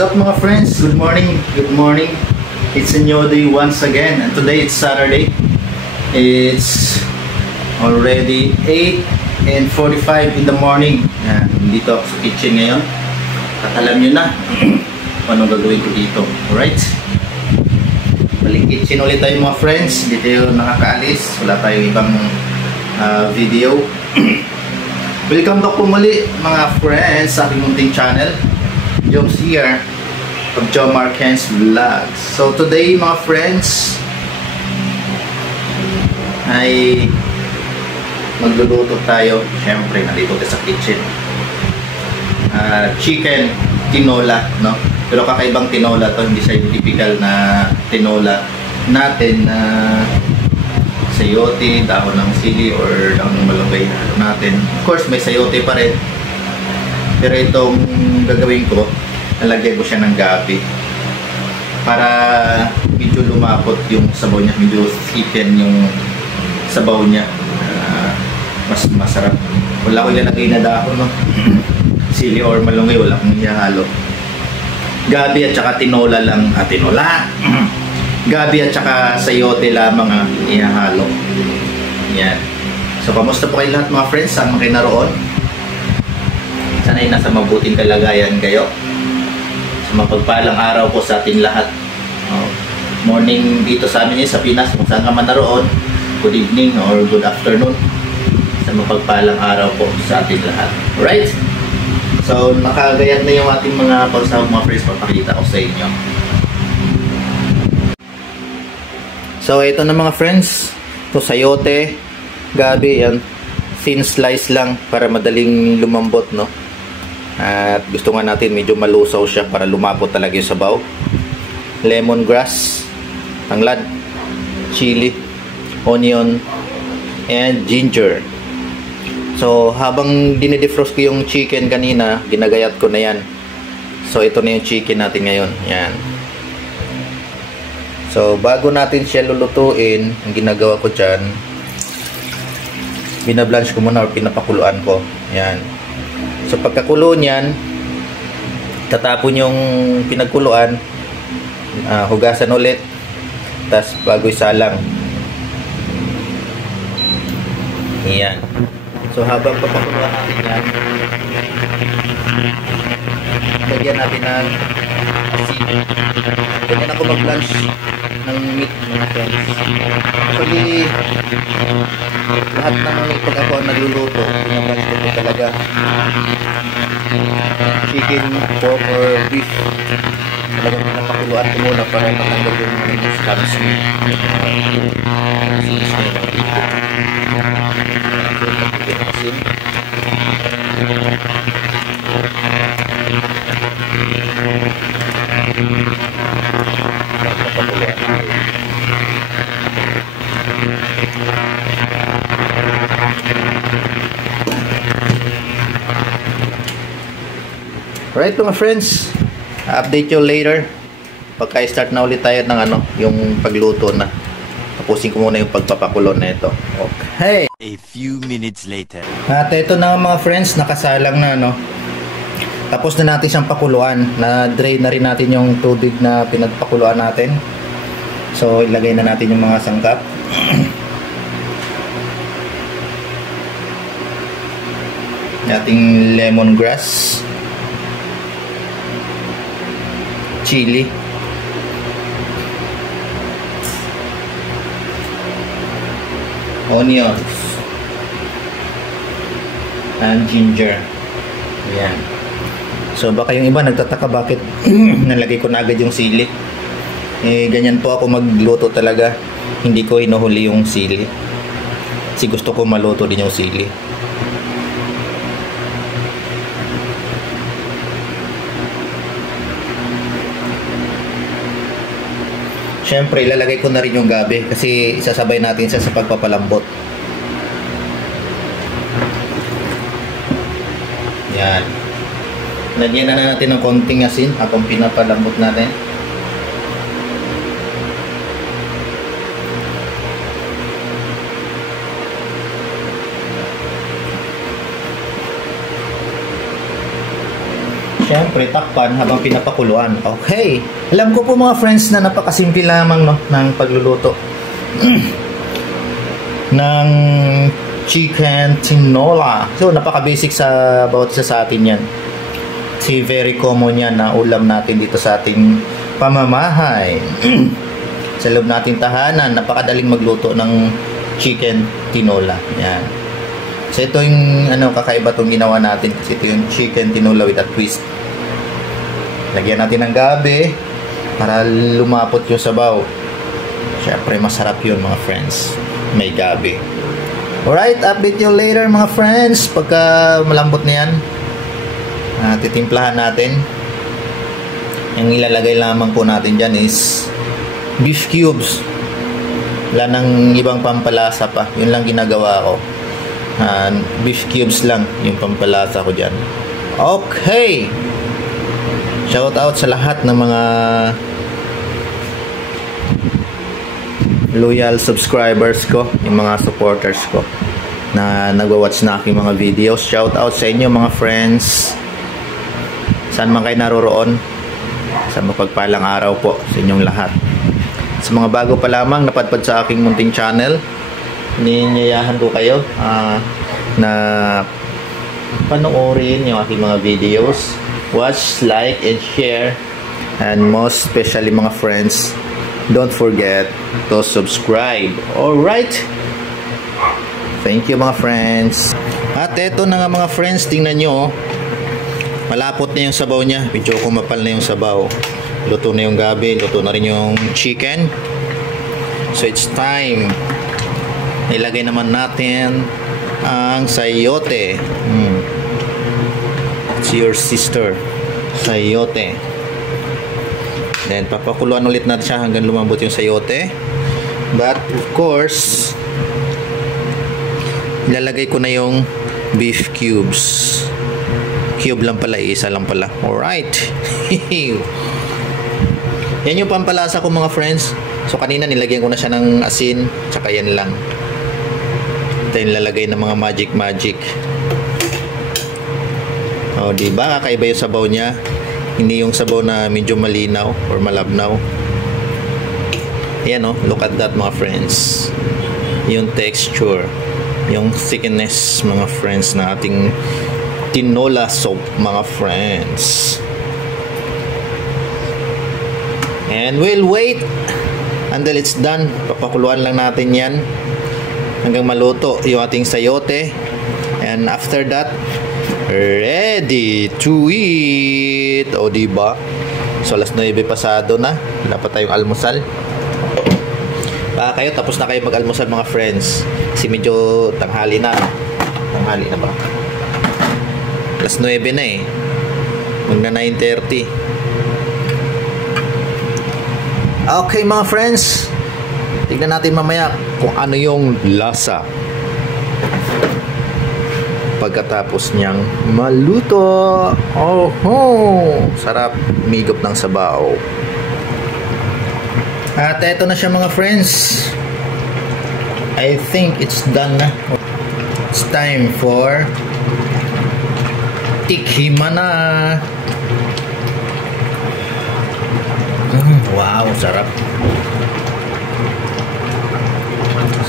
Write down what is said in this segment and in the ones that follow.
up mga friends? Good morning, good morning. It's a new day once again, and today it's Saturday. It's already 8:45 in the morning. Yan, dito ako sa kitchen ngayon. At alam nyo na anong gagawin ko dito. Alright? Balik kitchen ulit tayo mga friends. Hindi tayo nakakaalis. Wala tayong ibang video. Welcome back po muli mga friends sa aking munting channel. Joms here of Joe Marquez Vlogs. So today mga friends ay magluluto tayo. Siyempre nandito tayo sa kitchen. Chicken tinola, no? Pero kakaibang tinola to, hindi siya yung typical na tinola natin na sayote, dahon ng sili or dahon ng malunggay natin. Of course may sayote pa rin. Pero itong gagawin ko, nalagyan ko siya ng gabi para medyo lumapot yung sabaw niya, medyo thicken yung sabaw niya, mas masarap. Wala ko ilalagay na dahon, no? Sili or malunggay, wala akong ihahalo. Gabi at saka tinola lang, tinola. Gabi at saka sayote lamang ang ihahalo. Yan. So kamusta po kayo lahat mga friends? Saan kayo naroon? Sana'y nasa mabuting kalagayan kayo. Sa mapagpalang araw po sa ating lahat. Morning dito sa amin sa Pinas, kung saan ka man naroon. Good evening or good afternoon. Sa mapagpalang araw po sa ating lahat. Alright? So nakagayat na yung ating mga pagsahog mga friends. Papakita ko sa inyo. So ito na mga friends. Ito sayote, gabi, yan. Thin slice lang para madaling lumambot, no? At gusto nga natin medyo malusaw siya para lumapot talaga yung sabaw. Lemongrass, tanglad, chili, onion, and ginger. So habang dinidefrost ko yung chicken kanina, ginagayat ko na yan. So ito na yung chicken natin ngayon. Yan. So bago natin siya lulutuin, ang ginagawa ko dyan, binablanch ko muna or pinapakuluan ko. Yan. So pagkakulo niyan, tatapon yung pinagkuluan, hugasan ulit, tas bago isalang. Yan. So habang papakuluan natin yan, lagyan natin ng asin. Ganyan ako mag-blanch ng meat mga friends. Actually, lahat ng pag ako nagluluto, pinablanch ko talaga. Chicken, pork, or beef. Talagang pinapakuluan ko muna para matanggal yung scabs mo. Alright mga friends, update you later pagka start na ulit tayo ng yung pagluto na. Tapusin ko muna yung pagpapakulo na ito. Okay. A few minutes later. At ito na mga friends, nakasalang na, no? Tapos na natin siyang pakuluan. Na-drain na rin natin yung tubig na pinagpakuluan natin. So ilagay na natin yung mga sangkap. Ating lemongrass, chili, onions, and ginger. Yan. So baka yung iba nagtataka bakit nalagay ko na agad yung sili. Ganyan po ako magluto talaga. Hindi ko hinuhuli yung sili. Kasi gusto ko maluto din yung sili. Siyempre, ilalagay ko na rin yung gabi kasi isasabay natin siya sa pagpapalambot. Yan. Lagyan na natin ng konting asin habang pinapalambot natin. syempre, takpan habang pinapakuluan. Okay. Alam ko po mga friends na napakasimple lamang no, ng pagluluto ng chicken tinola. So, napaka-basic sa bawat isa sa atin yan. Si very common yan na ulam natin dito sa ating pamamahay. Sa loob nating tahanan, napakadaling magluto ng chicken tinola. Yan. So, ito yung kakaiba itong ginawa natin kasi ito yung chicken tinola with a twist. Lagyan natin ng gabi para lumapot yung sabaw. Siyempre, masarap yun mga friends. May gabi. Alright, update you later mga friends. Pagka malambot na yan, titimplahan natin. Yung ilalagay lamang po natin dyan is beef cubes. Wala nang ibang pampalasa pa. Yun lang ginagawa ko. Beef cubes lang yung pampalasa ko dyan. Okay. Shout out sa lahat ng mga loyal subscribers ko, yung mga supporters ko na nagwa-watch na aking mga videos. Shout out sa inyo mga friends. Saan man kayo naroroon, sa mapagpalang araw po sa inyong lahat. Sa mga bago pa lamang napadpad sa aking munting channel, niniyahan ko kayo na panoorin yung aking mga videos, watch, like, and share, and most especially mga friends, don't forget to subscribe. Alright, thank you mga friends. At eto na nga mga friends, tingnan nyo, malapot na yung sabaw niya. Medyo kumapal na yung sabaw. Luto na yung gabi. Luto na rin yung chicken. So it's time. Ilagay naman natin ang sayote. It's your sister. Sayote. Then papakuluan ulit natin siya hanggang lumambot yung sayote. But of course, ilalagay ko na yung beef cubes. Cube lang pala, isa lang pala. Alright. Yan yung pampalasa ko mga friends. So kanina nilagyan ko na siya ng asin, tsaka yan lang. Ito yung lalagay ng mga magic. O diba, kakaiba yung sabaw niya. Hindi yung sabaw na medyo malinaw or malabnaw. Yan o, look at that mga friends. Yung texture, yung thickness mga friends na ating tinola soup mga friends. And we'll wait until it's done. Papakuluan lang natin yan hanggang maluto yung ating sayote. And after that, ready to eat. O diba? So alas 9 pasado na. Wala pa tayong almusal. Baka kayo tapos na kayo mag-almusal mga friends. Kasi medyo tanghali na. Tanghali na ba? Alas 9 na eh. Magna 9:30. Okay mga friends, tignan natin mamaya kung ano yung lasa pagkatapos niyang maluto. Sarap, migop ng sabaw. At eto na siya mga friends. I think it's done na. It's time for tikhiman na. Wow, sarap.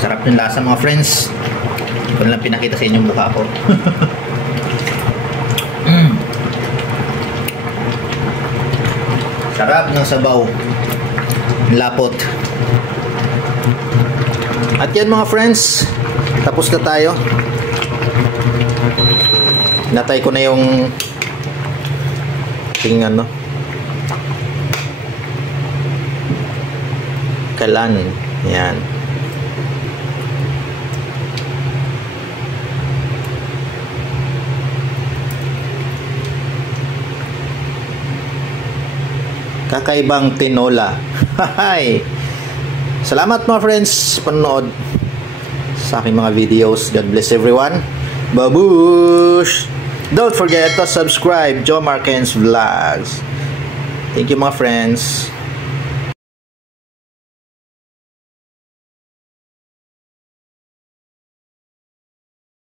Sarap yung lasa mga friends. Hindi ko lang pinakita sa inyong mukha ko. Sarap ng sabaw. Lapot. At yan mga friends, tapos na tayo. Natay ko na yung kalan. Yan. Kakaibang tinola. Hi. Salamat mga friends panood sa aking mga videos. God bless everyone. Babush! Don't forget to subscribe Joe Marquez Vlogs. Thank you mga friends.